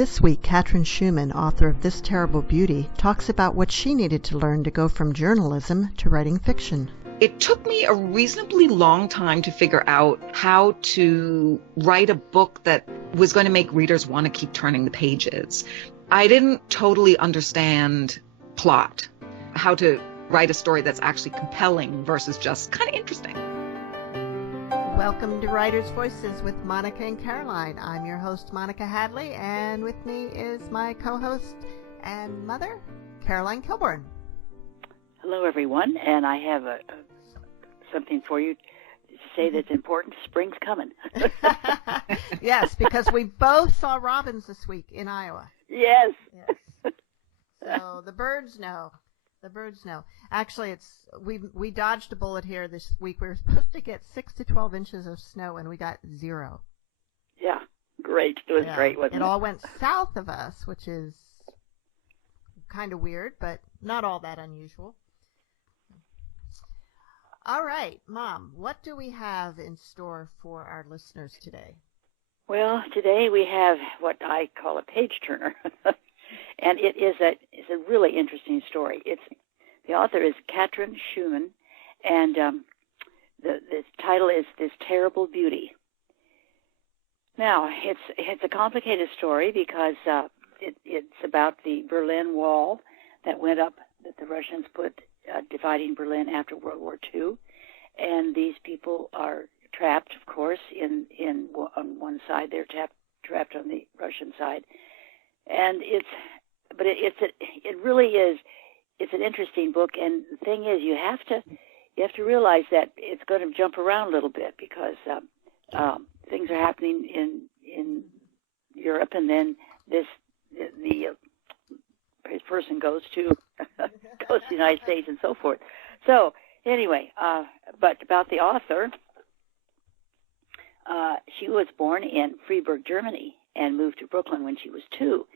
This week, Katrin Schulmann, author of This Terrible Beauty, talks about what she needed to learn to go from journalism to writing fiction. It took me a reasonably long time to figure out how to write a book that was going to make readers want to keep turning the pages. I didn't totally understand plot, how to write a story that's actually compelling versus just kind of interesting. Welcome to Writers' Voices with Monica and Caroline. I'm your host, Monica Hadley, and with me is my co-host and mother, Caroline Kilborn. Hello, everyone, and I have something for you to say that's important. Spring's coming. Yes, because we both saw robins this week in Iowa. Yes. So the birds know. The birds know. Actually, we dodged a bullet here this week. We were supposed to get 6 to 12 inches of snow, and we got 0. Yeah, great. It was great, wasn't it? It all went south of us, which is kind of weird, but not all that unusual. All right, Mom, what do we have in store for our listeners today? Well, today we have what I call a page-turner. And it's a really interesting story. The author is Katrin Schulmann, and the title is This Terrible Beauty. Now, it's a complicated story because it's about the Berlin Wall that went up, that the Russians put dividing Berlin after World War II, and these people are trapped, of course, on one side. They're trapped on the Russian side, and it's an interesting book. And the thing is, you have to realize that it's going to jump around a little bit because things are happening in Europe, and then the person goes to the United States and so forth. So anyway, but about the author, she was born in Freiburg, Germany, and moved to Brooklyn when she was 2.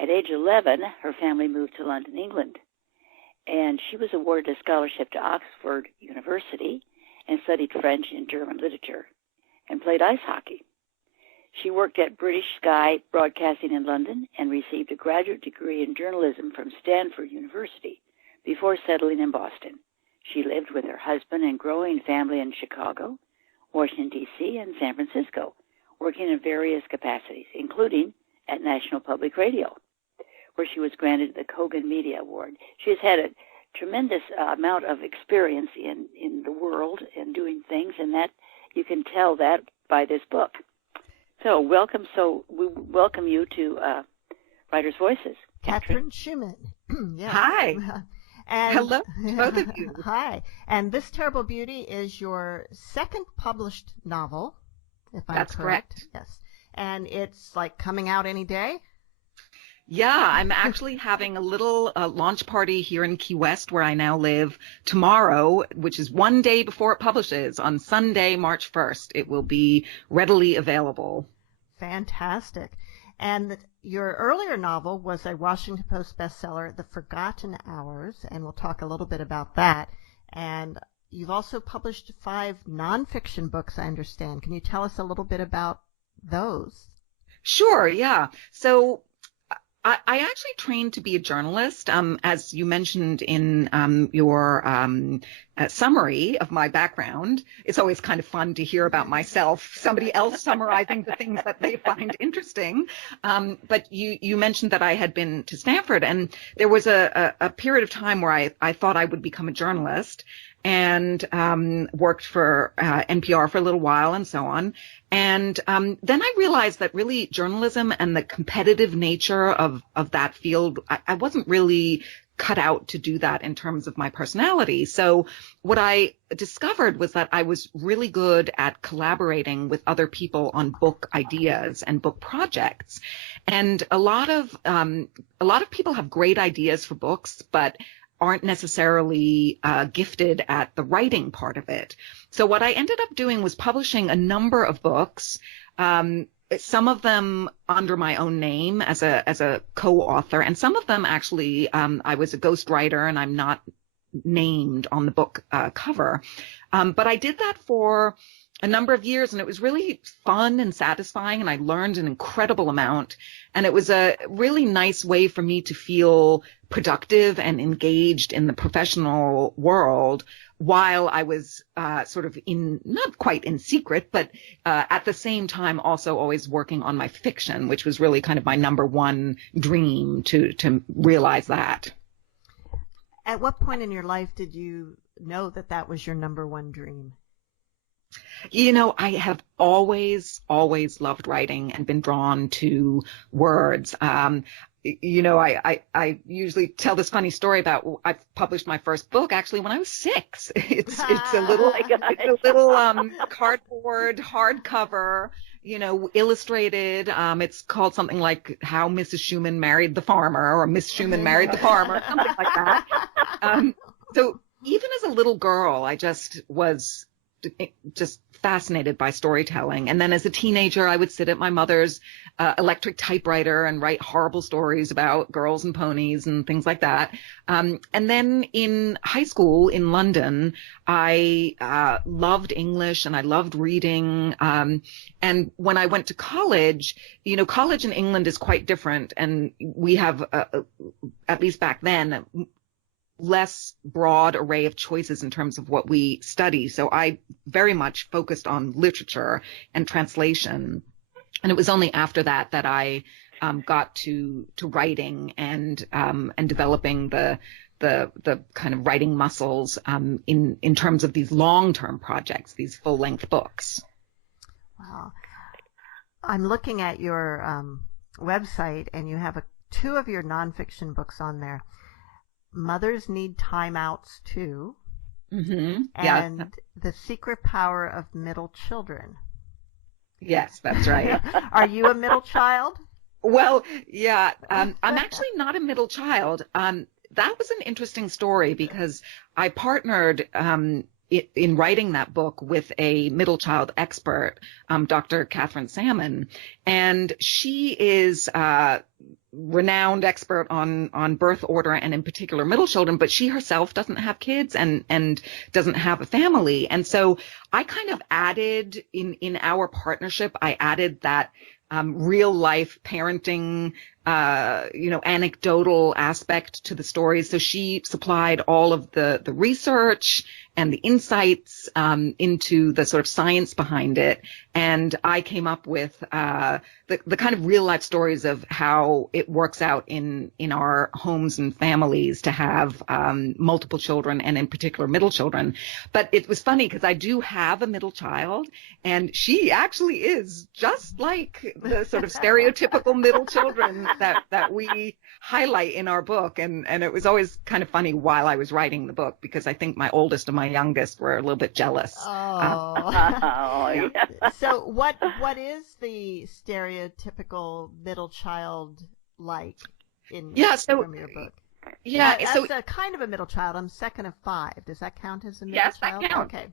At age 11, her family moved to London, England, and she was awarded a scholarship to Oxford University and studied French and German literature and played ice hockey. She worked at British Sky Broadcasting in London and received a graduate degree in journalism from Stanford University before settling in Boston. She lived with her husband and growing family in Chicago, Washington, D.C., and San Francisco, working in various capacities, including at National Public Radio, where she was granted the Kogan Media Award. She has had a tremendous amount of experience in the world and doing things, and that you can tell that by this book. So we welcome you to Writers' Voices. Katrin Schulmann. Yes. Hi. And, hello, both of you. Hi. And This Terrible Beauty is your second published novel, if I'm That's correct. Yes. And it's like coming out any day? Yeah, I'm actually having a little launch party here in Key West, where I now live, tomorrow, which is one day before it publishes. On Sunday, March 1st, it will be readily available. Fantastic. And your earlier novel was a Washington Post bestseller, The Forgotten Hours, and we'll talk a little bit about that. And you've also published 5 nonfiction books, I understand. Can you tell us a little bit about those? Sure, yeah. So I actually trained to be a journalist, as you mentioned in your summary of my background. It's always kind of fun to hear about myself, somebody else summarizing the things that they find interesting. But you mentioned that I had been to Stanford, and there was a period of time where I thought I would become a journalist, and worked for NPR for a little while and so on. And then I realized that really journalism and the competitive nature of that field, I wasn't really cut out to do that in terms of my personality. So what I discovered was that I was really good at collaborating with other people on book ideas and book projects. And a lot of people have great ideas for books, but aren't necessarily gifted at the writing part of it. So what I ended up doing was publishing a number of books, some of them under my own name as a co-author, and some of them actually I was a ghostwriter and I'm not named on the book cover. But I did that for a number of years, and it was really fun and satisfying, and I learned an incredible amount. And it was a really nice way for me to feel productive and engaged in the professional world while I was sort of not quite in secret, but at the same time also always working on my fiction, which was really kind of my number one dream to realize that. At what point in your life did you know that that was your number one dream? You know, I have always loved writing and been drawn to words. You know, I usually tell this funny story about I published my first book actually when I was 6. It's a little cardboard hardcover, you know, illustrated. It's called something like How Mrs. Schulmann Married the Farmer, or Miss Schulmann Married the Farmer, something like that. So even as a little girl, I just was fascinated by storytelling. And then as a teenager, I would sit at my mother's electric typewriter and write horrible stories about girls and ponies and things like that. And then in high school in London, I loved English and I loved reading. And when I went to college, you know, college in England is quite different. And we have, at least back then, less broad array of choices in terms of what we study. So I very much focused on literature and translation. And it was only after that that I got to writing and developing the kind of writing muscles in terms of these long-term projects, these full-length books. Wow. I'm looking at your website, and you have 2 of your nonfiction books on there. Mothers Need Timeouts Too, mm-hmm. and The Secret Power of Middle Children. Yes, that's right. Are you a middle child? Well, yeah, I'm actually not a middle child. That was an interesting story because I partnered in writing that book with a middle child expert, Dr. Katrin Schulmann, and she is renowned expert on birth order and in particular middle children, but she herself doesn't have kids and doesn't have a family. And so I kind of added in our partnership, I added that real life parenting, anecdotal aspect to the stories. So she supplied all of the research and the insights into the sort of science behind it. And I came up with the kind of real life stories of how it works out in our homes and families to have multiple children, and in particular middle children. But it was funny because I do have a middle child, and she actually is just like the sort of stereotypical middle children that we highlight in our book. And it was always kind of funny while I was writing the book, because I think my oldest and my youngest were a little bit jealous. Yeah. So what is the stereotypical middle child like from your book? Yeah, as a kind of a middle child, I'm second of 5. Does that count as a middle child? Yes, that counts. Okay.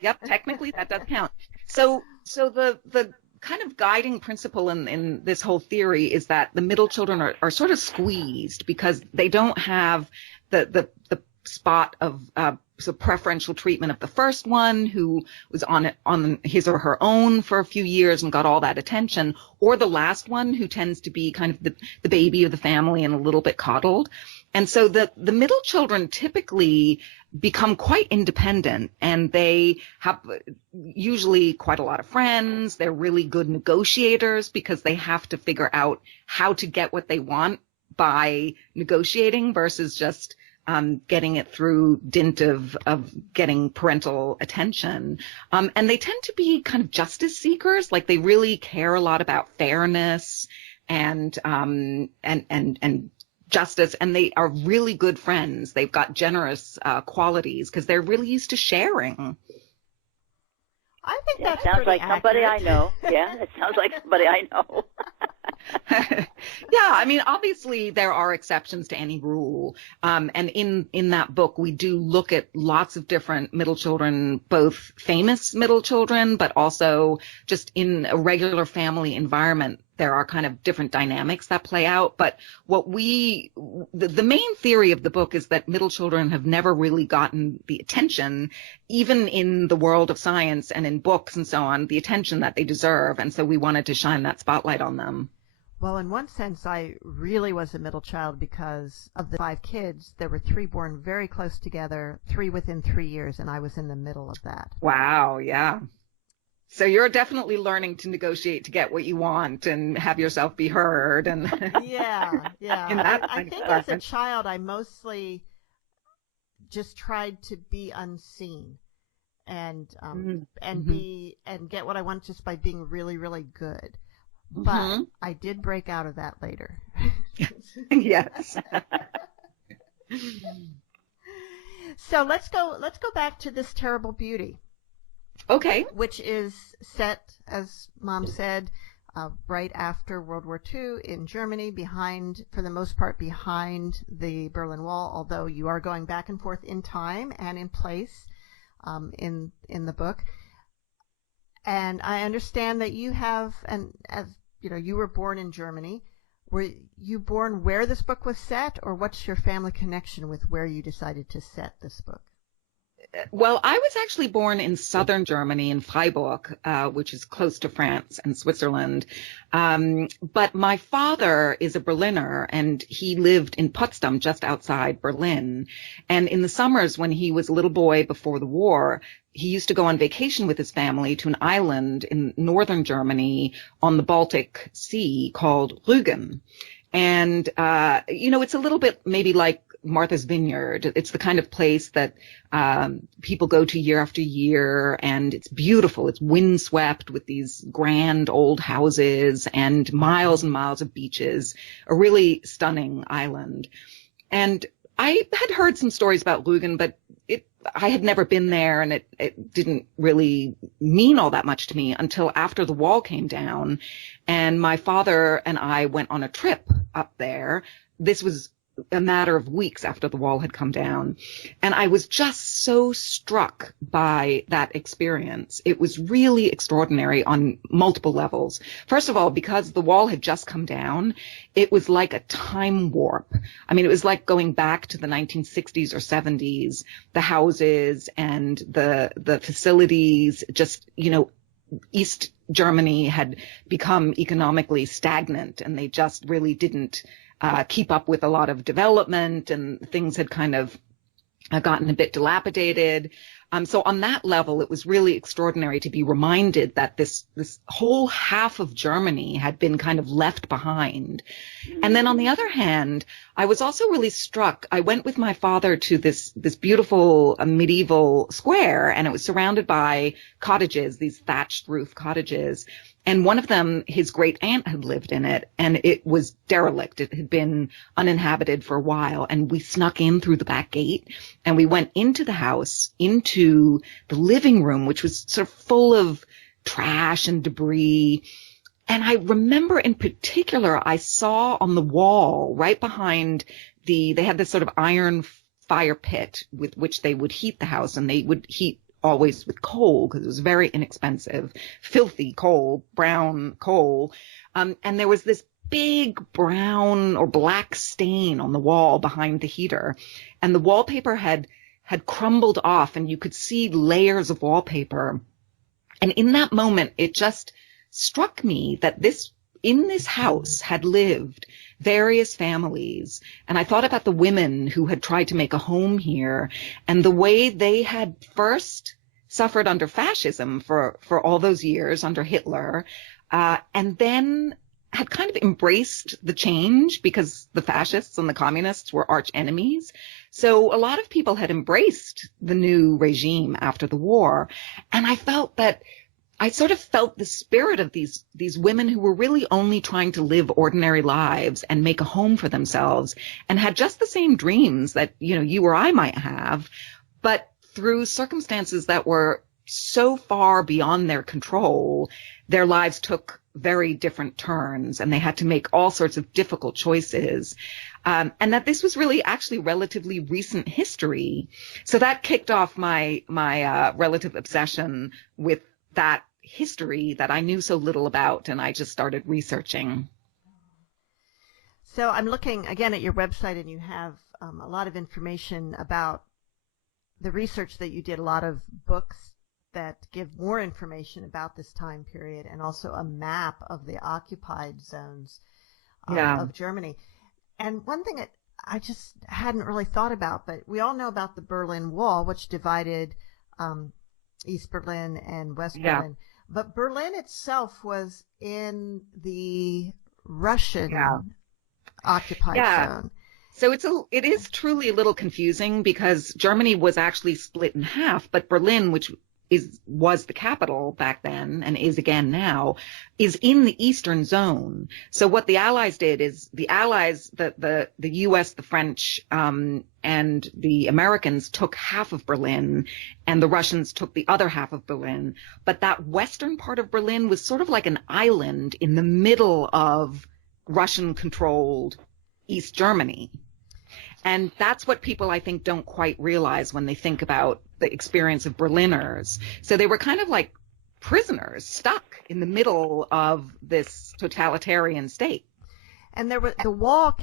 Yep. Technically, that does count. So the kind of guiding principle in this whole theory is that the middle children are sort of squeezed because they don't have the spot of so preferential treatment of the first one, who was on his or her own for a few years and got all that attention, or the last one, who tends to be kind of the baby of the family and a little bit coddled. And so the middle children typically become quite independent, and they have usually quite a lot of friends. They're really good negotiators because they have to figure out how to get what they want by negotiating versus just getting it through dint of getting parental attention. And they tend to be kind of justice seekers. Like, they really care a lot about fairness and justice, and they are really good friends. They've got generous qualities because they're really used to sharing. I think that sounds like accurate. somebody I know. Yeah, it sounds like somebody I know. Yeah, I mean, obviously there are exceptions to any rule. And in that book, we do look at lots of different middle children, both famous middle children, but also just in a regular family environment. There are kind of different dynamics that play out. But the main theory of the book is that middle children have never really gotten the attention, even in the world of science and in books and so on, the attention that they deserve. And so we wanted to shine that spotlight on them. Well, in one sense, I really was a middle child because of the 5 kids. There were 3 born very close together, 3 within 3 years, and I was in the middle of that. Wow, yeah. So you're definitely learning to negotiate to get what you want and have yourself be heard. And yeah. I think as a child, I mostly just tried to be unseen and get what I want just by being really, really good. But I did break out of that later. Yes. So let's go back to This Terrible Beauty. Okay. Which is set, as Mom said, right after World War II in Germany, for the most part, behind the Berlin Wall, although you are going back and forth in time and in place in the book. And I understand that you have, and as you know, you were born in Germany. Were you born where this book was set, or what's your family connection with where you decided to set this book? Well, I was actually born in southern Germany in Freiburg, which is close to France and Switzerland. But my father is a Berliner, and he lived in Potsdam, just outside Berlin. And in the summers when he was a little boy before the war, he used to go on vacation with his family to an island in northern Germany on the Baltic Sea called Rügen. And, it's a little bit maybe like Martha's Vineyard. It's the kind of place that people go to year after year, and it's beautiful. It's windswept with these grand old houses and miles of beaches, a really stunning island. And I had heard some stories about Rügen, but I had never been there, and it didn't really mean all that much to me until after the wall came down, and my father and I went on a trip up there. This was a matter of weeks after the wall had come down. And I was just so struck by that experience. It was really extraordinary on multiple levels. First of all, because the wall had just come down, it was like a time warp. I mean, it was like going back to the 1960s or 70s, the houses and the facilities, just, East Germany had become economically stagnant, and they just really didn't keep up with a lot of development, and things had kind of gotten a bit dilapidated. So on that level, it was really extraordinary to be reminded that this whole half of Germany had been kind of left behind. And then on the other hand, I was also really struck. I went with my father to this beautiful medieval square, and it was surrounded by cottages, these thatched roof cottages. And one of them, his great aunt had lived in it, and it was derelict. It had been uninhabited for a while. And we snuck in through the back gate, and we went into the house, into the living room, which was sort of full of trash and debris. And I remember in particular, I saw on the wall right behind they had this sort of iron fire pit with which they would heat the house, and they would heat always with coal because it was very inexpensive, filthy coal, brown coal. And there was this big brown or black stain on the wall behind the heater. And the wallpaper had crumbled off, and you could see layers of wallpaper. And in that moment, it just struck me that in this house had lived various families. And I thought about the women who had tried to make a home here, and the way they had first suffered under fascism for all those years under Hitler, and then had kind of embraced the change because the fascists and the communists were arch enemies. So a lot of people had embraced the new regime after the war. And I sort of felt the spirit of these women who were really only trying to live ordinary lives and make a home for themselves, and had just the same dreams that, you or I might have, but through circumstances that were so far beyond their control, their lives took very different turns, and they had to make all sorts of difficult choices. And that this was really actually relatively recent history. So that kicked off my relative obsession with that history that I knew so little about, and I just started researching. So I'm looking again at your website, and you have a lot of information about the research that you did, a lot of books that give more information about this time period, and also a map of the occupied zones of Germany. And one thing that I just hadn't really thought about, but we all know about the Berlin Wall, which divided East Berlin and West Berlin. But Berlin itself was in the Russian occupied zone. So it is truly a little confusing, because Germany was actually split in half, but Berlin, which was the capital back then and is again now, is in the Eastern Zone. So what the Allies did is the Allies, the U.S., the French, and the Americans took half of Berlin, and the Russians took the other half of Berlin. But that western part of Berlin was sort of like an island in the middle of Russian-controlled East Germany. And that's what people, I think, don't quite realize when they think about the experience of Berliners. So they were kind of like prisoners stuck in the middle of this totalitarian state. And the wall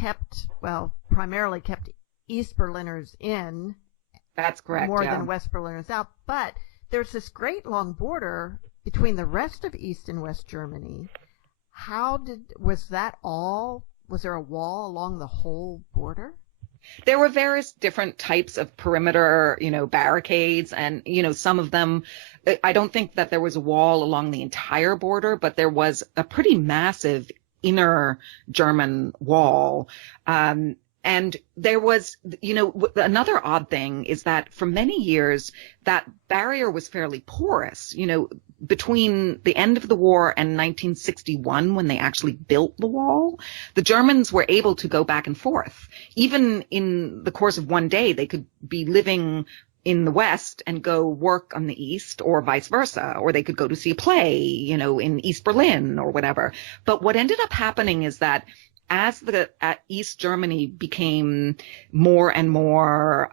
primarily kept East Berliners in. That's correct. More than West Berliners out. But there's this great long border between the rest of East and West Germany. Was there a wall along the whole border? There were various different types of perimeter, barricades, and, some of them, I don't think that there was a wall along the entire border, but there was a pretty massive inner German wall. And there was, another odd thing is that for many years, that barrier was fairly porous. Between the end of the war and 1961, when they actually built the wall, the Germans were able to go back and forth. Even in the course of one day, they could be living in the West and go work on the East, or vice versa, or they could go to see a play, in East Berlin or whatever. But what ended up happening is that as East Germany became more and more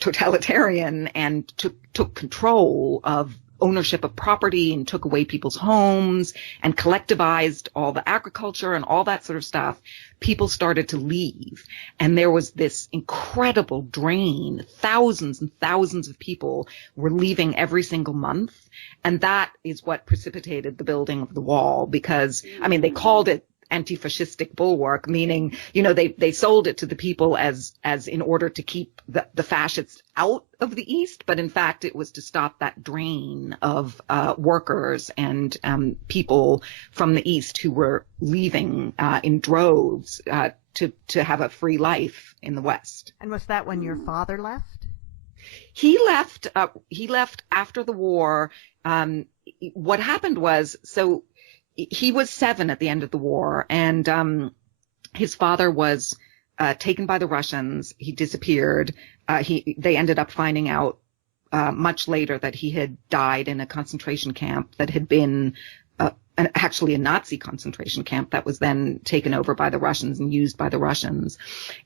totalitarian and took control of ownership of property and took away people's homes and collectivized all the agriculture and all that sort of stuff, people started to leave. And there was this incredible drain. Thousands and thousands of people were leaving every single month. And that is what precipitated the building of the wall, because, they called it anti-fascistic bulwark, meaning, they sold it to the people as in order to keep the fascists out of the East, but in fact it was to stop that drain of workers and people from the East who were leaving in droves to have a free life in the West. And was that when your father left? He left after the war. What happened was, he was 7 at the end of the war, and his father was taken by the Russians. He disappeared. They ended up finding out much later that he had died in a concentration camp that had been actually a Nazi concentration camp that was then taken over by the Russians and used by the Russians.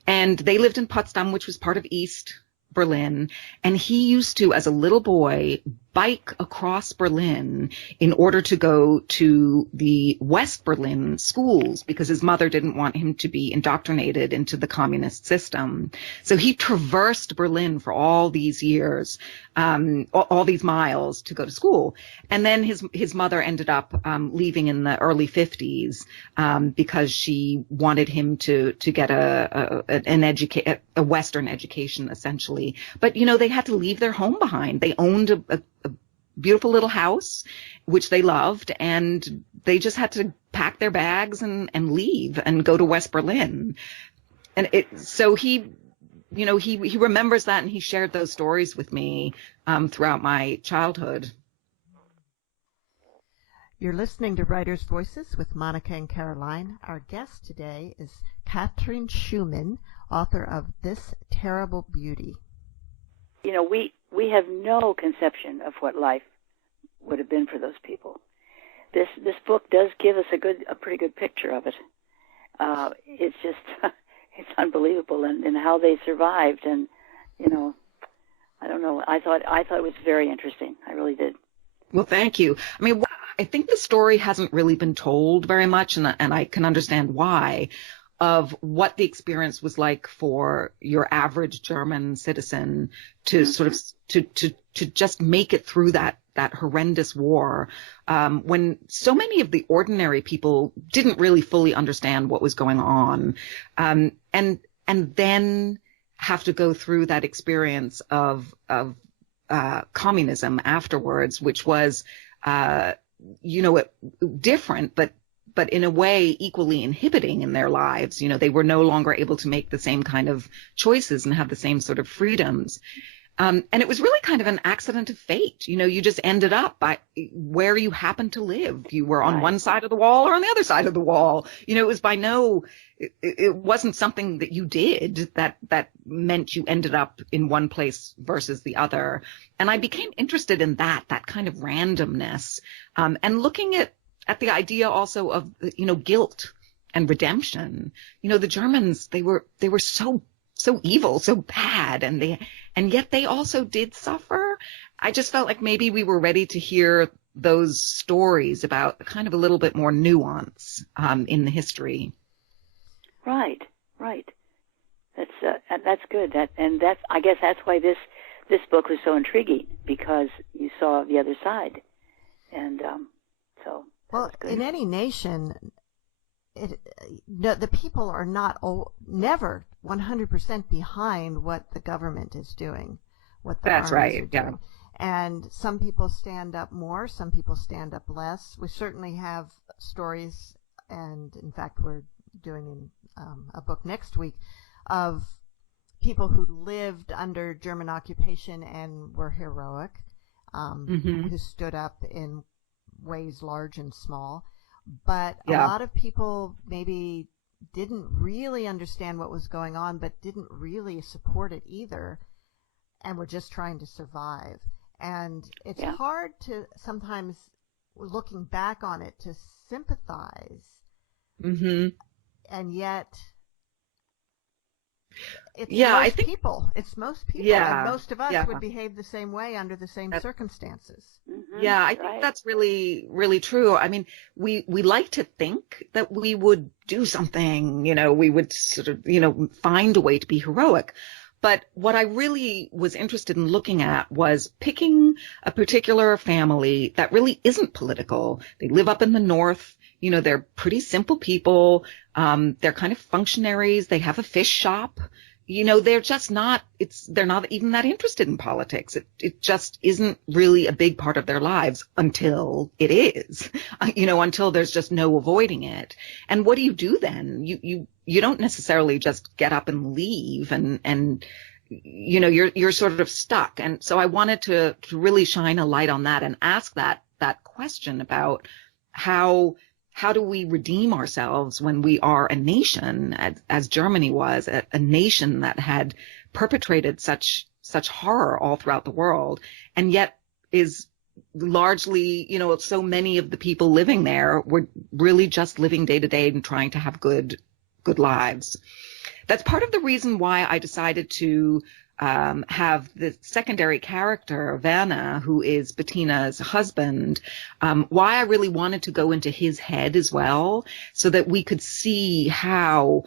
And they lived in Potsdam, which was part of East Berlin, and he used to, as a little boy, bike across Berlin in order to go to the West Berlin schools, because his mother didn't want him to be indoctrinated into the communist system. So he traversed Berlin for all these years, all these miles to go to school. And then his mother ended up leaving in the early 50s because she wanted him to get a Western education, essentially. But, they had to leave their home behind. They owned a beautiful little house, which they loved, and they just had to pack their bags and leave and go to West Berlin. And so he remembers that, and he shared those stories with me throughout my childhood. You're listening to Writers' Voices with Monica and Caroline. Our guest today is Katrin Schulmann, author of This Terrible Beauty. We have no conception of what life would have been for those people. this book does give us a pretty good picture of it. It's just it's unbelievable, and how they survived, and I don't know. I thought it was very interesting. I really did. Well, thank you. I mean, I think the story hasn't really been told very much, and I can understand why, of what the experience was like for your average German citizen to sort of to just make it through that horrendous war, when so many of the ordinary people didn't really fully understand what was going on, and then have to go through that experience of communism afterwards, which was different, but in a way equally inhibiting in their lives. They were no longer able to make the same kind of choices and have the same sort of freedoms. And it was really kind of an accident of fate. You just ended up by where you happened to live. You were on one side of the wall or on the other side of the wall. It was it wasn't something that you did that meant you ended up in one place versus the other. And I became interested in that kind of randomness, and looking at the idea also of, guilt and redemption. The Germans, they were so evil, so bad, and yet they also did suffer. I just felt like maybe we were ready to hear those stories about kind of a little bit more nuance in the history. Right. That's good. I guess that's why this book was so intriguing, because you saw the other side, and so. Well, in any nation, the people are never 100% behind what the government is doing, what the That's armies right, are doing. And some people stand up more, some people stand up less. We certainly have stories, and in fact we're doing a book next week of people who lived under German occupation and were heroic, who stood up in ways large and small. But a lot of people maybe didn't really understand what was going on, but didn't really support it either, and were just trying to survive. And it's hard to sometimes, looking back on it, to sympathize. And yet, it's people. It's most people. And most of us would behave the same way under the same circumstances. Yeah, I think that's really, really true. I mean, we like to think that we would do something, we would sort of, find a way to be heroic. But what I really was interested in looking at was picking a particular family that really isn't political. They live up in the north. They're pretty simple people. They're kind of functionaries. They have a fish shop. They're just not, they're not even that interested in politics. It just isn't really a big part of their lives until it is, until there's just no avoiding it. And what do you do then? You don't necessarily just get up and leave and you're sort of stuck. And so I wanted to really shine a light on that and ask that question about how do we redeem ourselves when we are a nation, as Germany was, a nation that had perpetrated such horror all throughout the world, and yet is largely, so many of the people living there were really just living day to day and trying to have good lives. That's part of the reason why I decided to have the secondary character, Werner, who is Bettina's husband, why I really wanted to go into his head as well, so that we could see how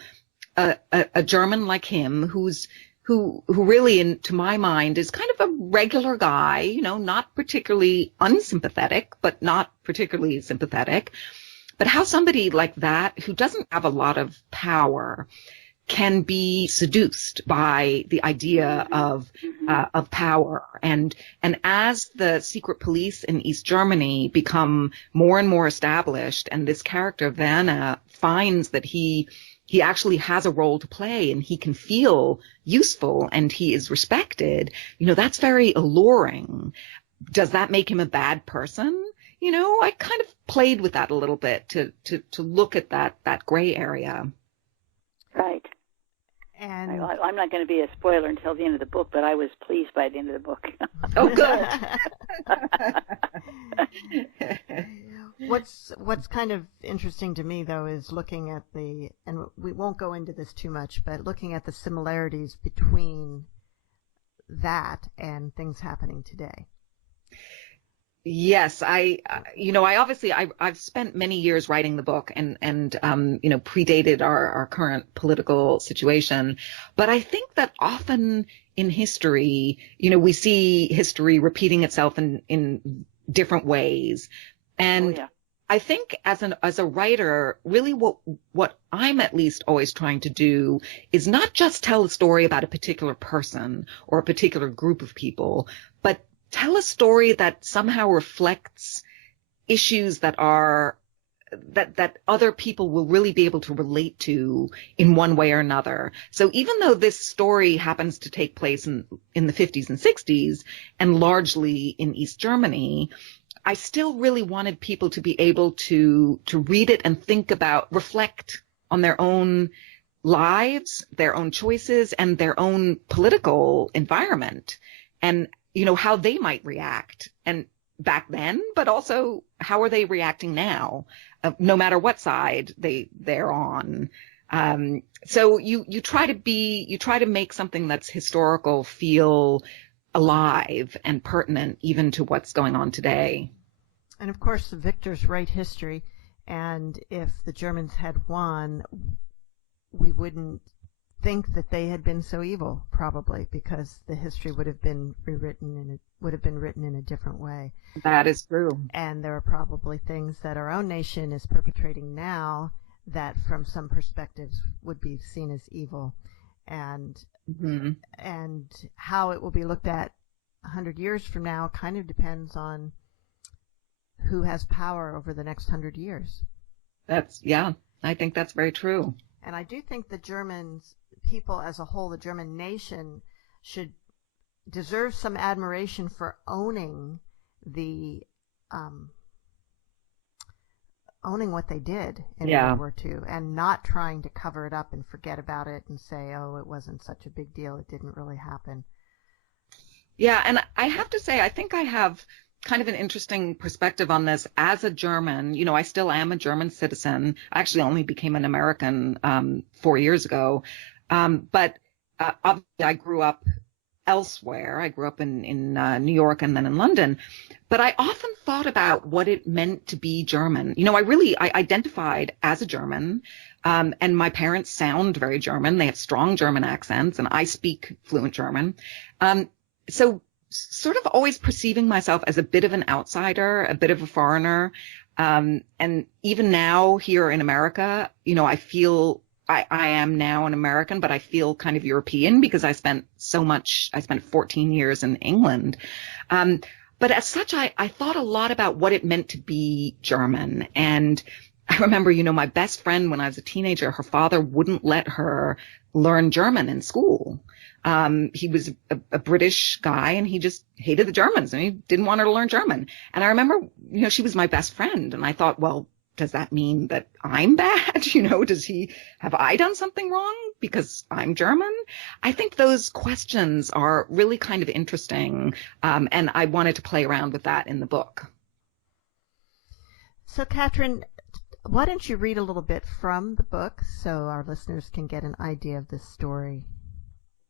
a German like him, who really, to my mind, is kind of a regular guy, not particularly unsympathetic, but not particularly sympathetic, but how somebody like that, who doesn't have a lot of power, can be seduced by the idea of power. And as the secret police in East Germany become more and more established, and this character, Werner, finds that he actually has a role to play and he can feel useful and he is respected, that's very alluring. Does that make him a bad person? I kind of played with that a little bit to look at that gray area. Right. And I'm not going to be a spoiler until the end of the book, but I was pleased by the end of the book. Oh, good. What's kind of interesting to me, though, is looking at and we won't go into this too much, but looking at the similarities between that and things happening today. Yes, I've spent many years writing the book and predated our current political situation. But I think that often in history, we see history repeating itself in different ways. And I think as a writer, really what I'm at least always trying to do is not just tell a story about a particular person or a particular group of people, but tell a story that somehow reflects issues that other people will really be able to relate to in one way or another. So even though this story happens to take place in the 50s and 60s and largely in East Germany, I still really wanted people to be able to read it and reflect on their own lives, their own choices, and their own political environment. And how they might react and back then, but also how are they reacting now, no matter what side they're on. So you try to make something that's historical feel alive and pertinent even to what's going on today. And of course, the victors write history, and if the Germans had won, we wouldn't think that they had been so evil, probably, because the history would have been written in a different way. That is true. And there are probably things that our own nation is perpetrating now that from some perspectives would be seen as evil. And and how it will be looked at 100 years from now kind of depends on who has power over the next 100 years. I think that's very true. And I do think the Germans, people as a whole, the German nation, should deserve some admiration for owning what they did in World War II and not trying to cover it up and forget about it and say, oh, it wasn't such a big deal, it didn't really happen. Yeah, and I have to say, I think I have kind of an interesting perspective on this as a German. I still am a German citizen. I actually only became an American 4 years ago. But obviously I grew up elsewhere. I grew up in New York and then in London. But I often thought about what it meant to be German. I identified as a German, and my parents sound very German. They have strong German accents, and I speak fluent German. So sort of always perceiving myself as a bit of an outsider, a bit of a foreigner. And even now here in America, I feel I am now an American, but I feel kind of European because I spent 14 years in England. But as such, I thought a lot about what it meant to be German. And I remember, my best friend when I was a teenager, her father wouldn't let her learn German in school. He was a British guy and he just hated the Germans and he didn't want her to learn German. And I remember, she was my best friend and I thought, well, does that mean that I'm bad? Have I done something wrong because I'm German? I think those questions are really kind of interesting. And I wanted to play around with that in the book. So Katrin, why don't you read a little bit from the book so our listeners can get an idea of this story?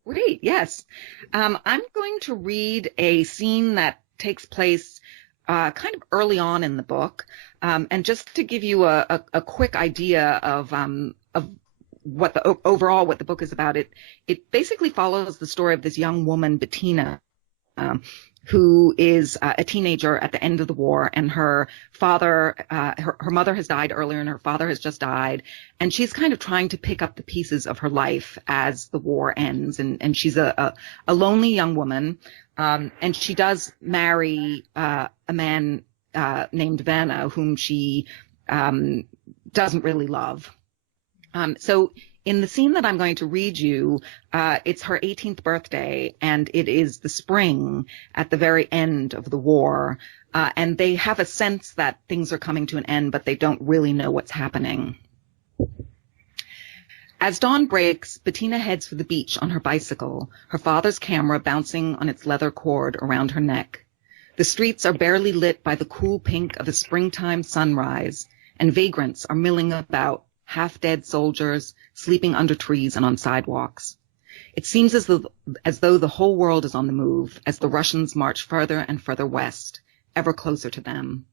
Great, yes. I'm going to read a scene that takes place kind of early on in the book, and just to give you a quick idea of what the book is about. It basically follows the story of this young woman, Bettina, who is a teenager at the end of the war, and her father, her mother has died earlier, and her father has just died, and she's kind of trying to pick up the pieces of her life as the war ends, and she's a lonely young woman, and she does marry a man named Werner, whom she doesn't really love. So in the scene that I'm going to read you, it's her 18th birthday, and it is the spring at the very end of the war. And they have a sense that things are coming to an end, but they don't really know what's happening. As dawn breaks, Bettina heads for the beach on her bicycle, her father's camera bouncing on its leather cord around her neck. The streets are barely lit by the cool pink of a springtime sunrise, and vagrants are milling about, half-dead soldiers sleeping under trees and on sidewalks. It seems as though the whole world is on the move as the Russians march further and further west, ever closer to them.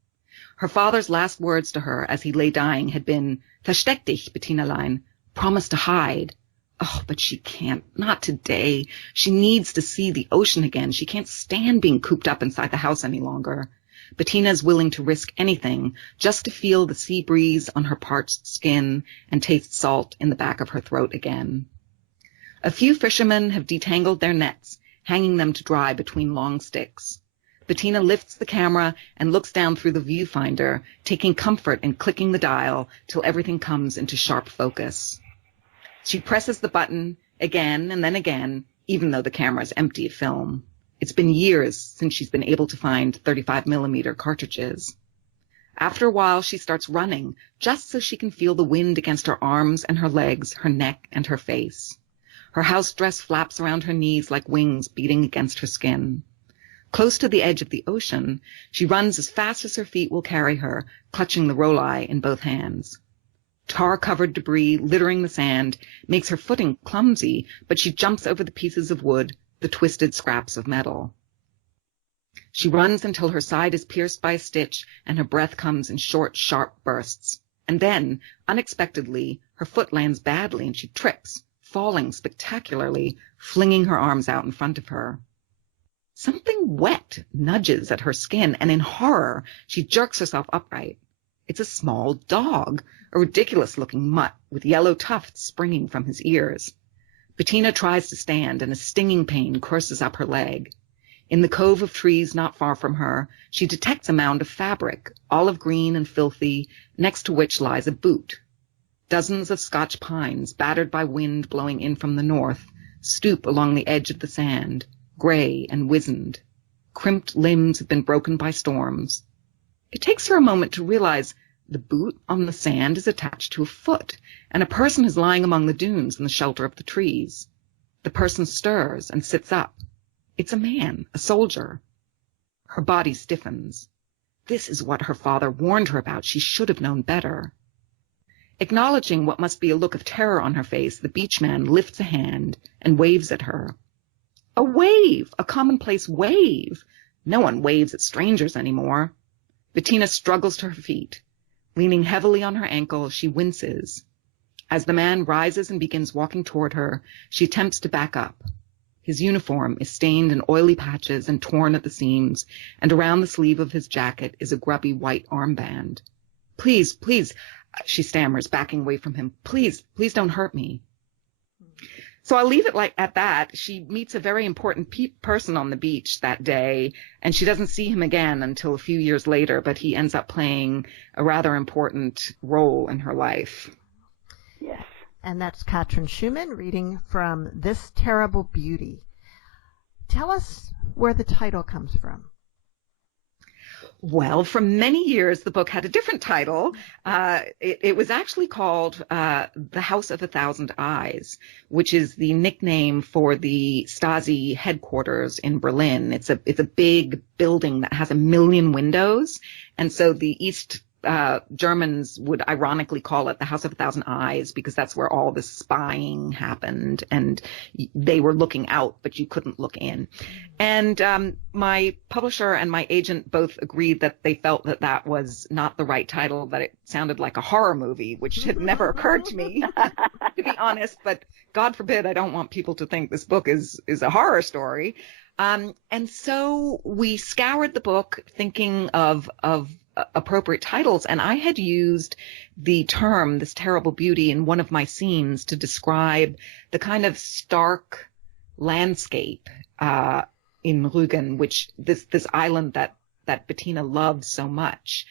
Her father's last words to her as he lay dying had been, "Versteck dich, Bettinalein," promise to hide. Oh, but she can't. Not today. She needs to see the ocean again. She can't stand being cooped up inside the house any longer. Bettina's willing to risk anything just to feel the sea breeze on her parched skin and taste salt in the back of her throat again. A few fishermen have detangled their nets, hanging them to dry between long sticks. Bettina lifts the camera and looks down through the viewfinder, taking comfort in clicking the dial till everything comes into sharp focus. She presses the button again and then again, even though the camera is empty of film. It's been years since she's been able to find 35mm cartridges. After a while, she starts running, just so she can feel the wind against her arms and her legs, her neck and her face. Her house dress flaps around her knees like wings beating against her skin. Close to the edge of the ocean, she runs as fast as her feet will carry her, clutching the rolli in both hands. Tar-covered debris littering the sand makes her footing clumsy, but she jumps over the pieces of wood, the twisted scraps of metal. She runs until her side is pierced by a stitch and her breath comes in short, sharp bursts. And then, unexpectedly, her foot lands badly and she trips, falling spectacularly, flinging her arms out in front of her. Something wet nudges at her skin, and in horror, she jerks herself upright. It's a small dog, a ridiculous-looking mutt with yellow tufts springing from his ears. Bettina tries to stand, and a stinging pain courses up her leg. In the cove of trees not far from her, she detects a mound of fabric, olive green and filthy, next to which lies a boot. Dozens of Scotch pines, battered by wind blowing in from the north, stoop along the edge of the sand, gray and wizened. Crimped limbs have been broken by storms. It takes her a moment to realize the boot on the sand is attached to a foot, and a person is lying among the dunes in the shelter of the trees. The person stirs and sits up. It's a man, a soldier. Her body stiffens. This is what her father warned her about. She should have known better. Acknowledging what must be a look of terror on her face, the beachman lifts a hand and waves at her. A wave! A commonplace wave! No one waves at strangers anymore. Bettina struggles to her feet. Leaning heavily on her ankle, she winces. As the man rises and begins walking toward her, she attempts to back up. His uniform is stained in oily patches and torn at the seams, and around the sleeve of his jacket is a grubby white armband. Please, please, she stammers, backing away from him. Please, please don't hurt me. So I'll leave it at that. She meets a very important person on the beach that day, and she doesn't see him again until a few years later, but he ends up playing a rather important role in her life. Yes. And that's Katrin Schulmann reading from This Terrible Beauty. Tell us where the title comes from. Well, for many years, the book had a different title. It was actually called The House of a Thousand Eyes, which is the nickname for the Stasi headquarters in Berlin. It's a big building that has 1 million windows. And so the East Germans would ironically call it the House of a Thousand Eyes because that's where all the spying happened, and they were looking out, but you couldn't look in. And my publisher and my agent both agreed that they felt that that was not the right title, that it sounded like a horror movie, which had never occurred to me, to be honest. But God forbid, I don't want people to think this book is a horror story. And so we scoured the book thinking of appropriate titles, and I had used the term This Terrible Beauty in one of my scenes to describe the kind of stark landscape in Rügen, which this island that Bettina loves so much.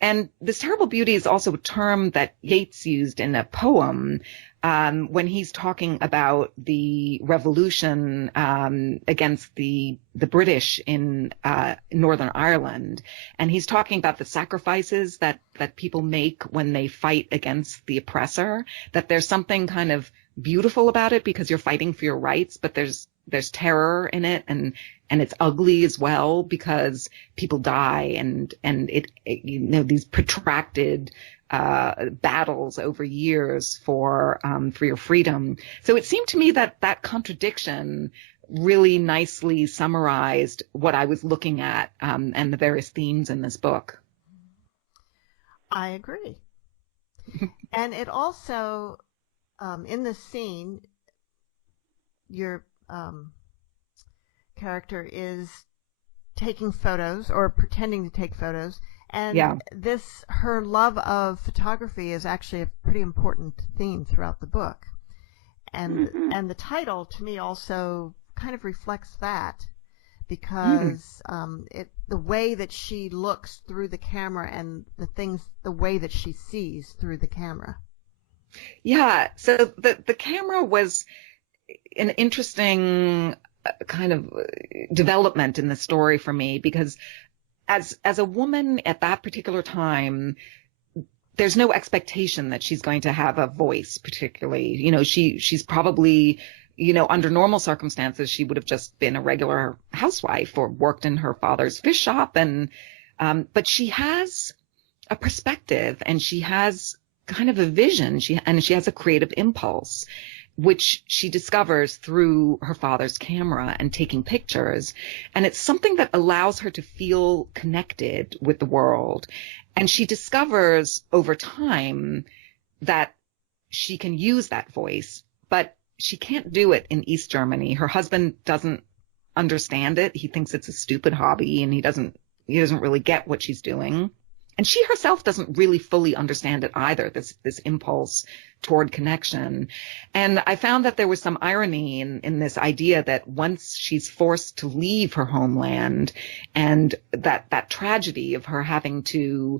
And This Terrible Beauty is also a term that Yeats used in a poem when he's talking about the revolution against the British in Northern Ireland, and he's talking about the sacrifices that people make when they fight against the oppressor, that there's something kind of beautiful about it because you're fighting for your rights, but there's terror in it, and it's ugly as well because people die, and it these protracted battles over years for your freedom. So it seemed to me that contradiction really nicely summarized what I was looking at and the various themes in this book. I agree. And it also, in this scene, your character is taking photos or pretending to take photos. And her love of photography is actually a pretty important theme throughout the book. And and the title, to me, also kind of reflects that, because the way that she looks through the camera and the way that she sees through the camera. Yeah, so the camera was an interesting kind of development in the story for me, because as a woman at that particular time, there's no expectation that she's going to have a voice particularly. She's probably, under normal circumstances, she would have just been a regular housewife or worked in her father's fish shop. But she has a perspective, and she has kind of a vision. She has a creative impulse, which she discovers through her father's camera and taking pictures. And it's something that allows her to feel connected with the world. And she discovers over time that she can use that voice, but she can't do it in East Germany. Her husband doesn't understand it. He thinks it's a stupid hobby, and he doesn't really get what she's doing. And she herself doesn't really fully understand it either, this impulse toward connection. And I found that there was some irony in this idea that once she's forced to leave her homeland, and that tragedy of her having to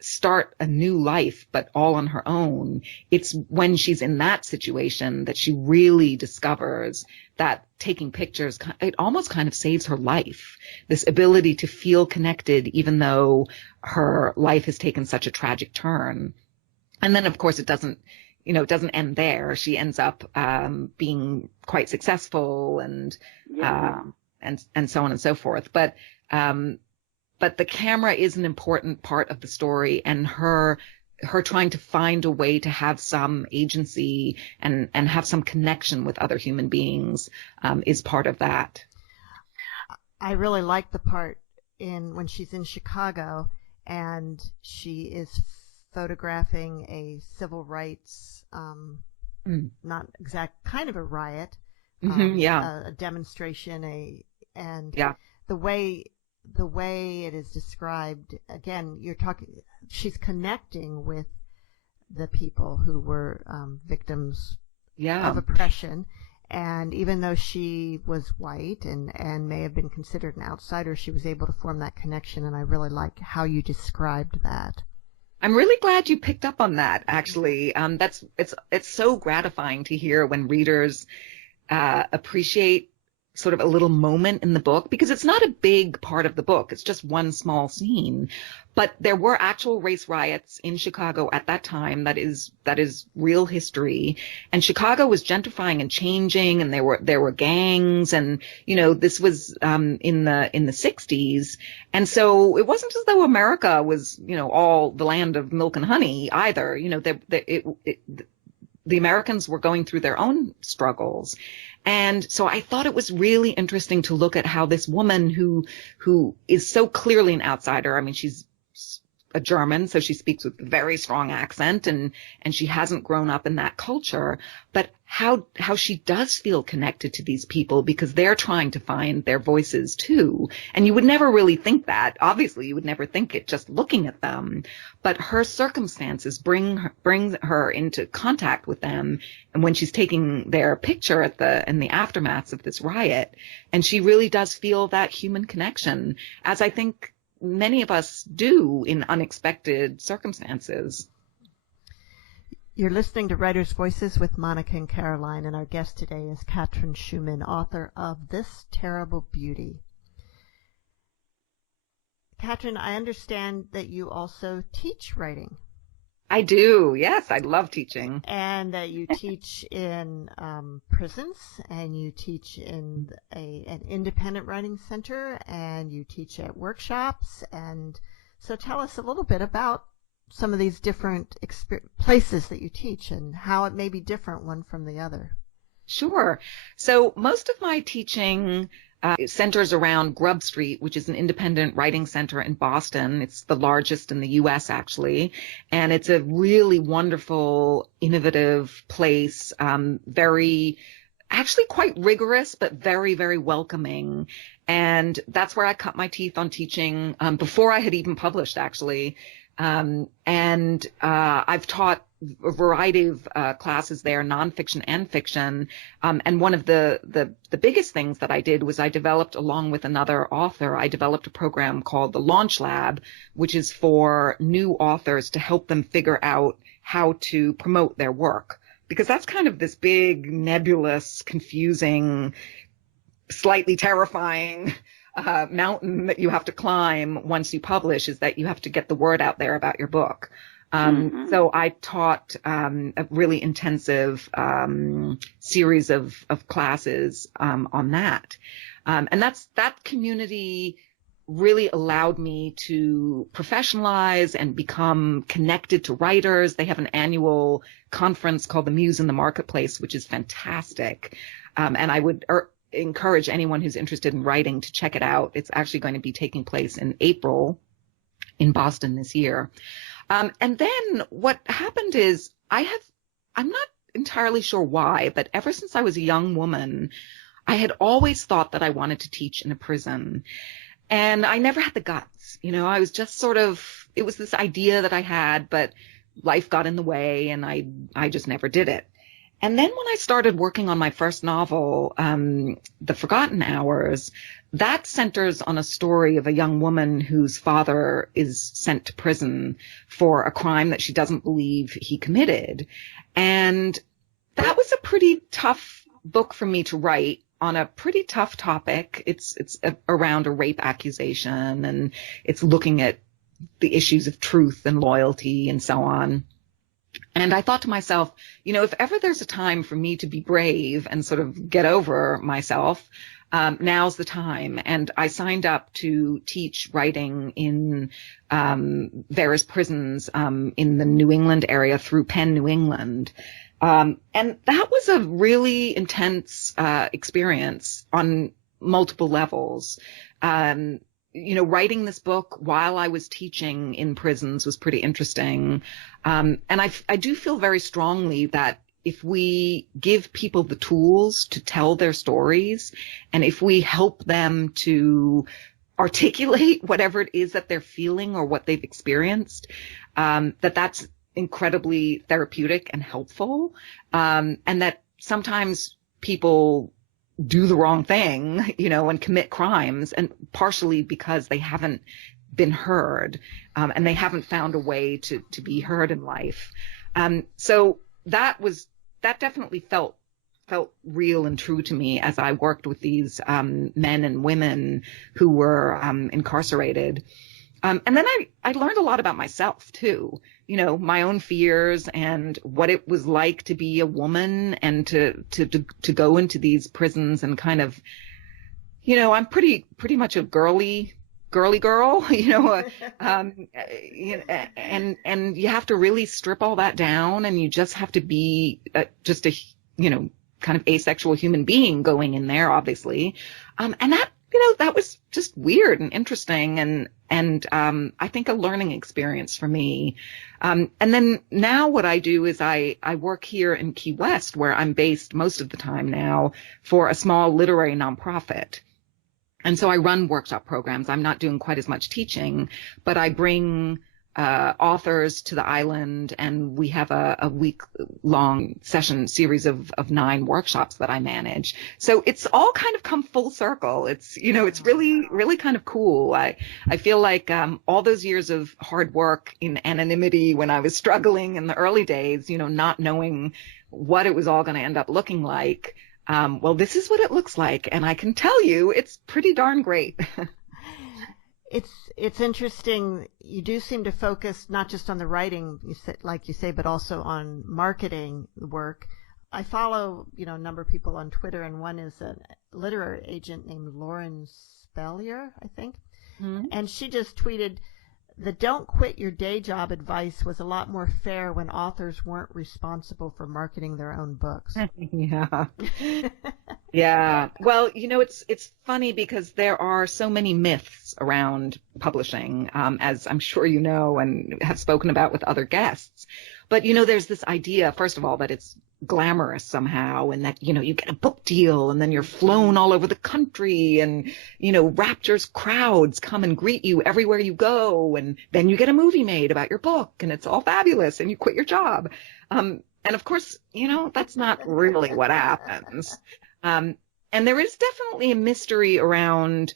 start a new life, but all on her own, it's when she's in that situation that she really discovers that taking pictures, it almost kind of saves her life. This ability to feel connected, even though her life has taken such a tragic turn. And then, of course, it doesn't end there. She ends up being quite successful, and so on and so forth. But the camera is an important part of the story, and her trying to find a way to have some agency and have some connection with other human beings is part of that. I really like the part when she's in Chicago and she is photographing a civil rights, not exact kind of a riot, a demonstration, the way it is described. Again, she's connecting with the people who were victims of oppression. And even though she was white and may have been considered an outsider, she was able to form that connection. And I really like how you described that. I'm really glad you picked up on that, actually. It's so gratifying to hear when readers appreciate sort of a little moment in the book, because it's not a big part of the book. It's just one small scene. But there were actual race riots in Chicago at that time. That is real history. And Chicago was gentrifying and changing, and there were gangs, and this was in the 60s. And so it wasn't as though America was all the land of milk and honey either. The Americans were going through their own struggles. And so I thought it was really interesting to look at how this woman who is so clearly an outsider, I mean, she's a German, so she speaks with a very strong accent, and she hasn't grown up in that culture, but how she does feel connected to these people because they're trying to find their voices too. And you would never really think that. Obviously, you would never think it just looking at them, but her circumstances bring her into contact with them. And when she's taking their picture in the aftermath of this riot, and she really does feel that human connection, as I think many of us do in unexpected circumstances. You're listening to Writers' Voices with Monica and Caroline, and our guest today is Katrin Schulmann, author of This Terrible Beauty. Katrin, I understand that you also teach writing. I do. Yes, I love teaching. And that you teach in prisons, and you teach in an independent writing center, and you teach at workshops. And so tell us a little bit about some of these different places that you teach and how it may be different one from the other. Sure. So most of my teaching centers around Grub Street, which is an independent writing center in Boston. It's the largest in the U.S., actually. And it's a really wonderful, innovative place, actually quite rigorous, but very, very welcoming. And that's where I cut my teeth on teaching before I had even published, actually. I've taught a variety of classes there, nonfiction and fiction. And one of the biggest things that I did was I developed, along with another author, I developed a program called the Launch Lab, which is for new authors to help them figure out how to promote their work. Because that's kind of this big, nebulous, confusing, slightly terrifying mountain that you have to climb once you publish, is that you have to get the word out there about your book. So I taught a really intensive series of classes on that. And that community really allowed me to professionalize and become connected to writers. They have an annual conference called the Muse in the Marketplace, which is fantastic. And I would encourage anyone who's interested in writing to check it out. It's actually going to be taking place in April in Boston this year. And then what happened is I'm not entirely sure why, but ever since I was a young woman, I had always thought that I wanted to teach in a prison. And I never had the guts. I was just it was this idea that I had, but life got in the way and I just never did it. And then when I started working on my first novel, The Forgotten Hours, that centers on a story of a young woman whose father is sent to prison for a crime that she doesn't believe he committed. And that was a pretty tough book for me to write on a pretty tough topic. It's around a rape accusation, and it's looking at the issues of truth and loyalty and so on. And I thought to myself, if ever there's a time for me to be brave and sort of get over myself, now's the time. And I signed up to teach writing in various prisons in the New England area through Penn, New England. And that was a really intense experience on multiple levels. Writing this book while I was teaching in prisons was pretty interesting. And I do feel very strongly that if we give people the tools to tell their stories, and if we help them to articulate whatever it is that they're feeling or what they've experienced, that's incredibly therapeutic and helpful. And that sometimes people do the wrong thing, and commit crimes, and partially because they haven't been heard, and they haven't found a way to be heard in life. So that definitely felt real and true to me as I worked with these men and women who were incarcerated. And then I learned a lot about myself too, my own fears and what it was like to be a woman and to go into these prisons and kind of, I'm pretty much a girly girl, and you have to really strip all that down, and you just have to be just a, kind of asexual human being going in there, obviously. And that, that was just weird and interesting and I think a learning experience for me. And then now what I do is I work here in Key West, where I'm based most of the time now, for a small literary nonprofit. And so I run workshop programs. I'm not doing quite as much teaching, but I bring authors to the island, and we have a week-long session series of 9 workshops that I manage. So it's all kind of come full circle. It's, it's really, really kind of cool. I feel like all those years of hard work in anonymity when I was struggling in the early days, not knowing what it was all going to end up looking like. Well, this is what it looks like, and I can tell you it's pretty darn great. It's interesting. You do seem to focus not just on the writing, like you say, but also on marketing work. I follow, a number of people on Twitter, and one is a literary agent named Lauren Spellier, I think. Mm-hmm. And she just tweeted, "The don't quit your day job advice was a lot more fair when authors weren't responsible for marketing their own books." Yeah. Yeah. Well, it's funny because there are so many myths around publishing, as I'm sure you know and have spoken about with other guests. But, there's this idea, first of all, that it's glamorous somehow, and that, you get a book deal and then you're flown all over the country, and, raptures crowds come and greet you everywhere you go, and then you get a movie made about your book and it's all fabulous and you quit your job. And of course, that's not really what happens. And there is definitely a mystery around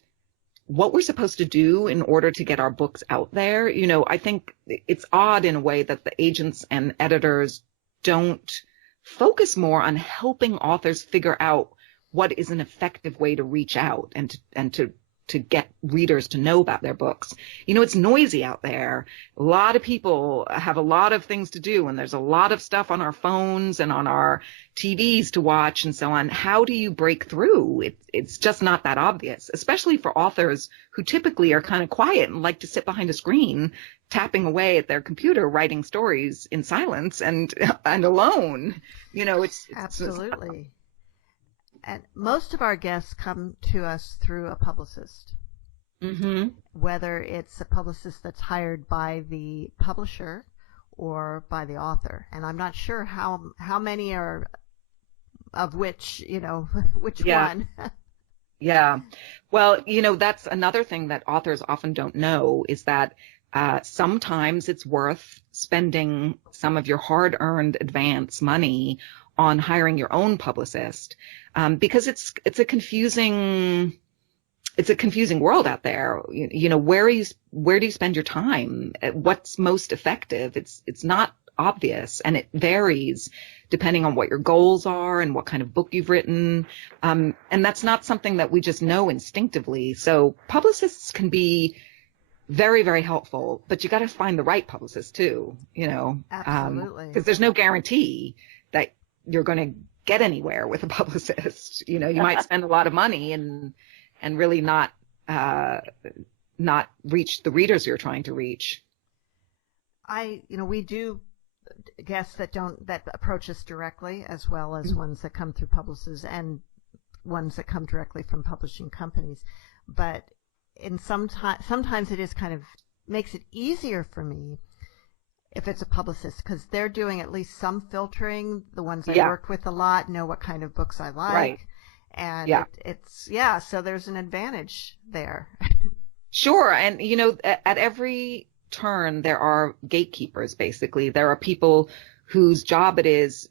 what we're supposed to do in order to get our books out there. I think it's odd in a way that the agents and editors don't focus more on helping authors figure out what is an effective way to reach out and to get readers to know about their books. It's noisy out there. A lot of people have a lot of things to do, and there's a lot of stuff on our phones and on our TVs to watch and so on. How do you break through? It's just not that obvious, especially for authors who typically are kind of quiet and like to sit behind a screen, tapping away at their computer, writing stories in silence and alone. It's absolutely. And most of our guests come to us through a publicist, mm-hmm. whether it's a publicist that's hired by the publisher or by the author. And I'm not sure how many are of which, which one. Yeah. Well, that's another thing that authors often don't know is that sometimes it's worth spending some of your hard-earned advance money on hiring your own publicist, because it's a confusing world out there. Where do you spend your time? What's most effective? It's not obvious, and it varies depending on what your goals are and what kind of book you've written. And that's not something that we just know instinctively. So publicists can be very, very helpful, but you got to find the right publicist too, Absolutely. Because there's no guarantee that you're going to get anywhere with a publicist. You might spend a lot of money and really not reach the readers you're trying to reach. We do guests that approach us directly, as well as mm-hmm. ones that come through publicists and ones that come directly from publishing companies. But sometimes it is kind of makes it easier for me if it's a publicist, because they're doing at least some filtering. The ones I worked with a lot know what kind of books I like. Right. And so there's an advantage there. Sure. And, at every turn, there are gatekeepers, basically. There are people whose job it is,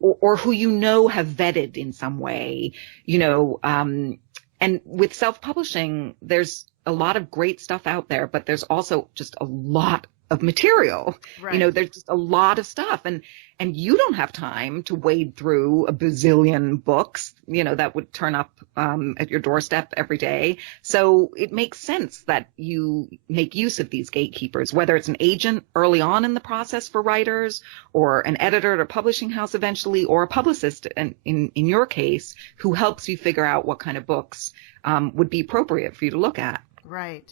or who have vetted in some way, and with self-publishing, there's a lot of great stuff out there, but there's also just a lot of material. Right. There's just a lot of stuff, and you don't have time to wade through a bazillion books, that would turn up at your doorstep every day. So it makes sense that you make use of these gatekeepers, whether it's an agent early on in the process for writers, or an editor at a publishing house eventually, or a publicist, in your case, who helps you figure out what kind of books would be appropriate for you to look at. Right.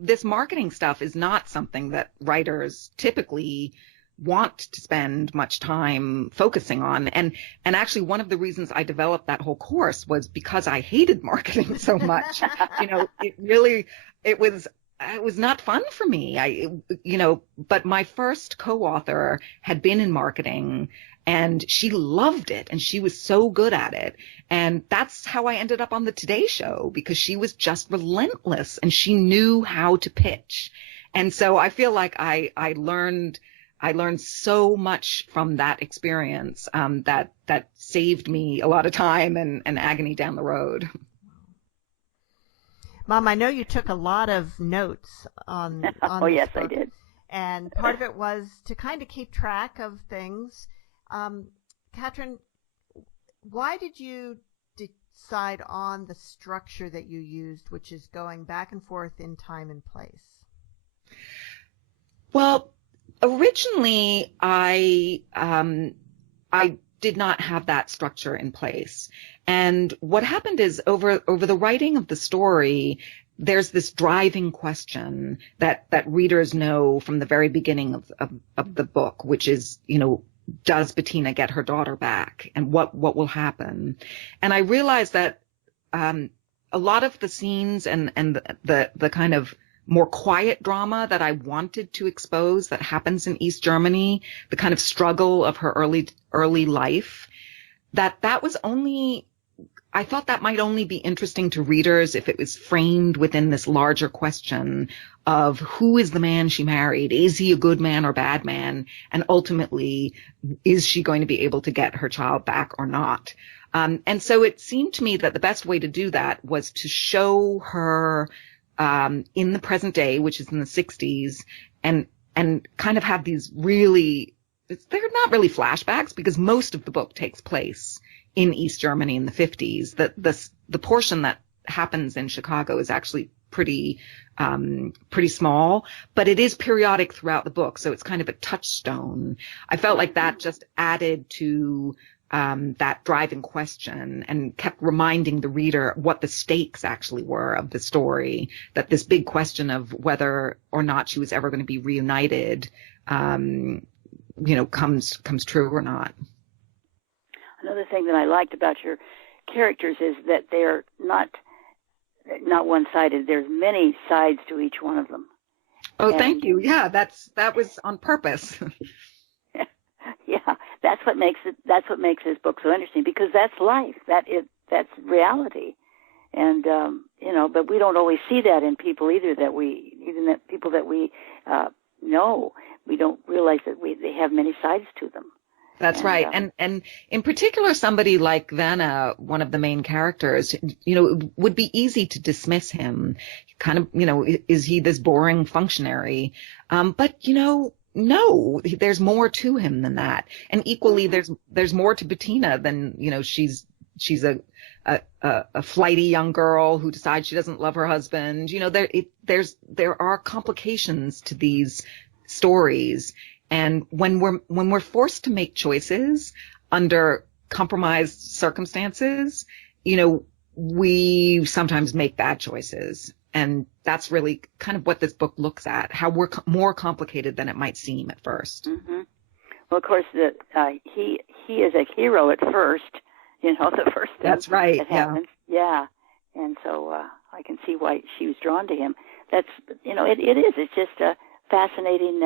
This marketing stuff is not something that writers typically want to spend much time focusing on. And actually one of the reasons I developed that whole course was because I hated marketing so much. It was not fun for me. But my first co-author had been in marketing, and she loved it, and she was so good at it. And that's how I ended up on the Today Show, because she was just relentless, and she knew how to pitch. And so I feel like I learned so much from that experience that saved me a lot of time and agony down the road. Mom, I know you took a lot of notes on Oh, this yes, book, I did. and part of it was to kind of keep track of things. Katrin, why did you decide on the structure that you used, which is going back and forth in time and place? Well, originally I did not have that structure in place. And what happened is over the writing of the story, there's this driving question that readers know from the very beginning of the book, which is, does Bettina get her daughter back, and what will happen? And I realized that a lot of the scenes and the kind of more quiet drama that I wanted to expose that happens in East Germany, the kind of struggle of her early life, that was only, I thought that might only be interesting to readers if it was framed within this larger question of who is the man she married? Is he a good man or bad man? And ultimately, is she going to be able to get her child back or not? And so it seemed to me that the best way to do that was to show her in the present day, which is in the 60s, and kind of have these really, they're not really flashbacks because most of the book takes place in East Germany in the 50s. The portion that happens in Chicago is actually pretty small, but it is periodic throughout the book, so it's kind of a touchstone. I felt like that just added to that driving question and kept reminding the reader what the stakes actually were of the story, that this big question of whether or not she was ever going to be reunited, comes true or not. Another thing that I liked about your characters is that they're not one-sided. There's many sides to each one of them. Oh, thank you. Yeah, that was on purpose. Yeah, that's what makes this book so interesting, because that's life. That's reality. And but we don't always see that in people either, people that we know. We don't realize that they have many sides to them. That's right. And in particular, somebody like Vanna, one of the main characters, it would be easy to dismiss him. Kind of, is he this boring functionary? But, no, there's more to him than that. And equally, there's more to Bettina than, she's a flighty young girl who decides she doesn't love her husband. There are complications to these stories. And when we're forced to make choices under compromised circumstances, we sometimes make bad choices. And that's really kind of what this book looks at, how we're more complicated than it might seem at first. Mm-hmm. Well, of course, he is a hero at first, the first thing that's right. that happens. Yeah. And so I can see why she was drawn to him. That's, it is. It's just a fascinating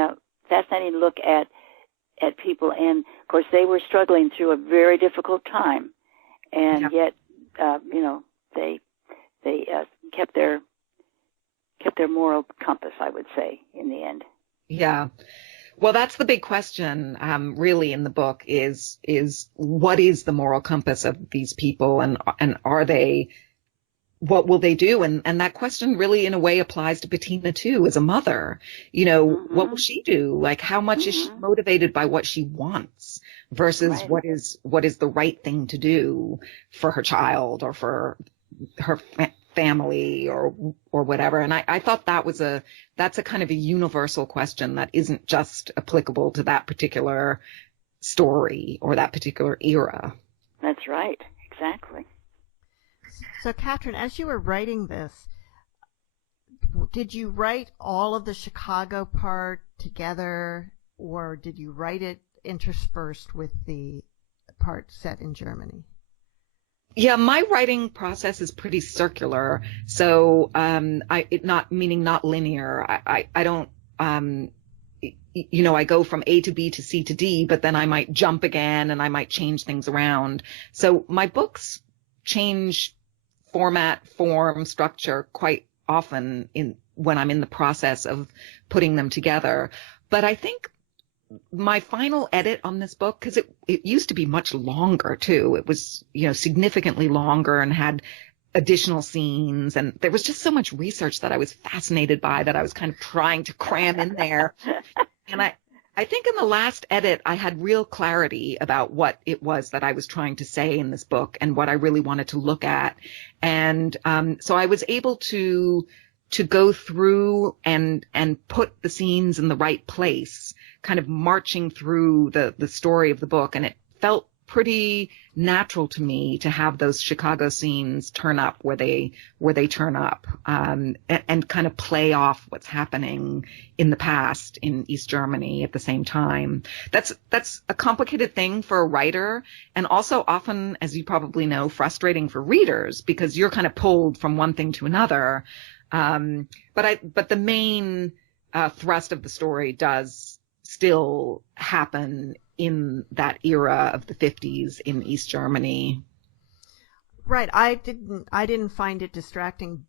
look at people. And, of course, they were struggling through a very difficult time. And yet, they kept their moral compass, I would say, in the end. Yeah. Well, that's the big question, really, in the book is what is the moral compass of these people, and are they, what will they do? And that question really, in a way, applies to Bettina too, as a mother. Mm-hmm. What will she do? Like, how much is she motivated by what she wants versus what is the right thing to do for her child or for her family or whatever. And I thought that's a kind of a universal question that isn't just applicable to that particular story or that particular era. That's right. Exactly. So, Katrin, as you were writing this, did you write all of the Chicago part together, or did you write it interspersed with the part set in Germany? Yeah, my writing process is pretty circular. So, not linear. I don't, I go from A to B to C to D, but then I might jump again and I might change things around. So my books change format, form, structure quite often when I'm in the process of putting them together. But I think my final edit on this book, because it used to be much longer too. It was, significantly longer and had additional scenes, and there was just so much research that I was fascinated by that I was kind of trying to cram in there. And I think in the last edit, I had real clarity about what it was that I was trying to say in this book and what I really wanted to look at. And so I was able to go through and put the scenes in the right place, kind of marching through the story of the book. And it felt pretty natural to me to have those Chicago scenes turn up where they turn up, and kind of play off what's happening in the past in East Germany at the same time. That's a complicated thing for a writer, and also often, as you probably know, frustrating for readers, because you're kind of pulled from one thing to another. But the main thrust of the story does still happen in that era of the 50s in East Germany. Right. I didn't find it distracting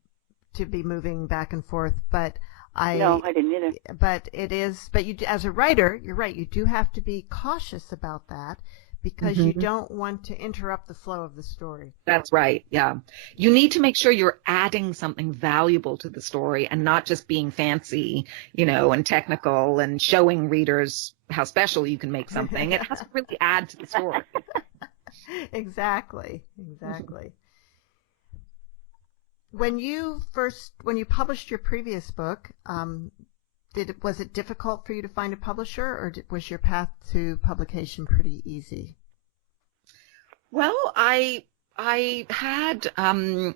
to be moving back and forth, but No, I didn't either. But it is, but you, as a writer, you're right, you do have to be cautious about that, because you don't want to interrupt the flow of the story. That's right. Yeah. You need to make sure you're adding something valuable to the story and not just being fancy, and technical and showing readers how special you can make something. It has to really add to the story. Exactly. When you published your previous book, was it difficult for you to find a publisher, or was your path to publication pretty easy? Well, I had, I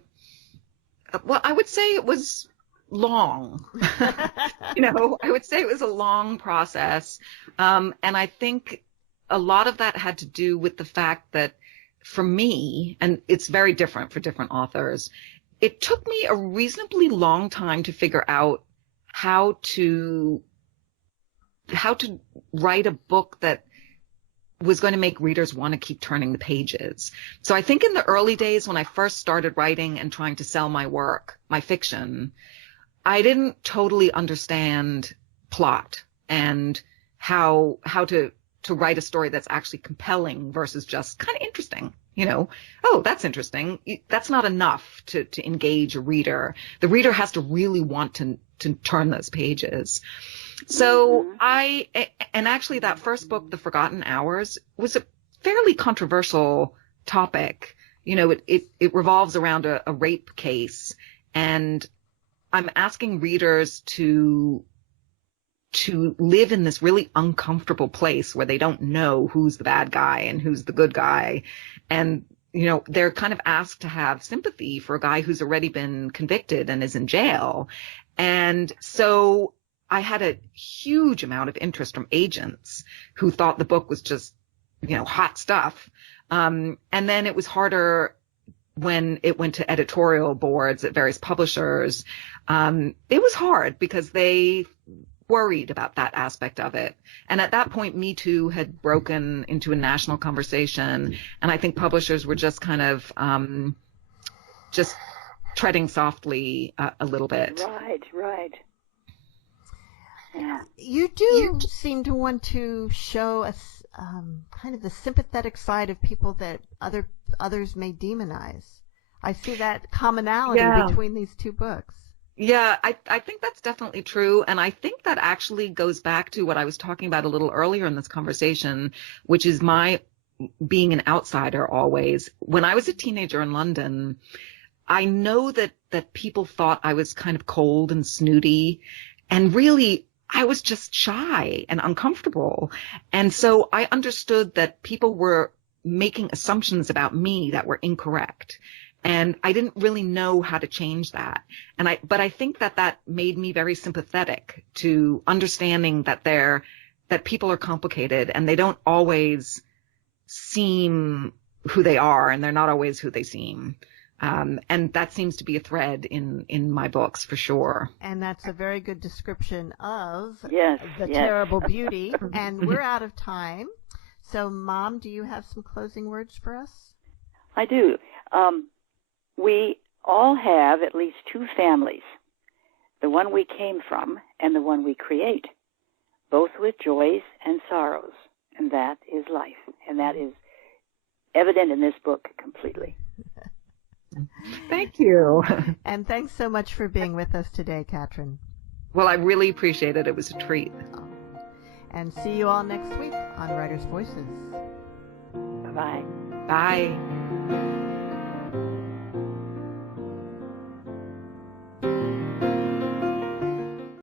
would say it was long. I would say it was a long process. And I think a lot of that had to do with the fact that for me, and it's very different for different authors, it took me a reasonably long time to figure out how to write a book that was going to make readers want to keep turning the pages. So I think in the early days when I first started writing and trying to sell my work, my fiction, I didn't totally understand plot and how to write a story that's actually compelling versus just kind of interesting. Oh, that's interesting. That's not enough to engage a reader. The reader has to really want to turn those pages. So and actually that first book, The Forgotten Hours, was a fairly controversial topic. It revolves around a rape case, and I'm asking readers to live in this really uncomfortable place where they don't know who's the bad guy and who's the good guy. And, they're kind of asked to have sympathy for a guy who's already been convicted and is in jail. And so I had a huge amount of interest from agents who thought the book was just, hot stuff. And then it was harder when it went to editorial boards at various publishers. It was hard because they worried about that aspect of it. And at that point, Me Too had broken into a national conversation. And I think publishers were just kind of just treading softly a little bit. Right. Yeah. You do seem to want to show us kind of the sympathetic side of people that others may demonize. I see that commonality between these two books. Yeah, I think that's definitely true. And I think that actually goes back to what I was talking about a little earlier in this conversation, which is my being an outsider always. When I was a teenager in London, I know that people thought I was kind of cold and snooty, and really I was just shy and uncomfortable. And so I understood that people were making assumptions about me that were incorrect. And I didn't really know how to change that. But I think that made me very sympathetic to understanding that people are complicated and they don't always seem who they are, and they're not always who they seem. And that seems to be a thread in my books for sure. And that's a very good description of the terrible beauty. And we're out of time. So, Mom, do you have some closing words for us? I do. We all have at least two families the one we came from and the one we create, both with joys and sorrows. And that is life. And that is evident in this book completely. Thank you. And thanks so much for being with us today, Katrin. Well, I really appreciate it. It was a treat. And see you all next week on Writers' Voices. Bye-bye. Bye.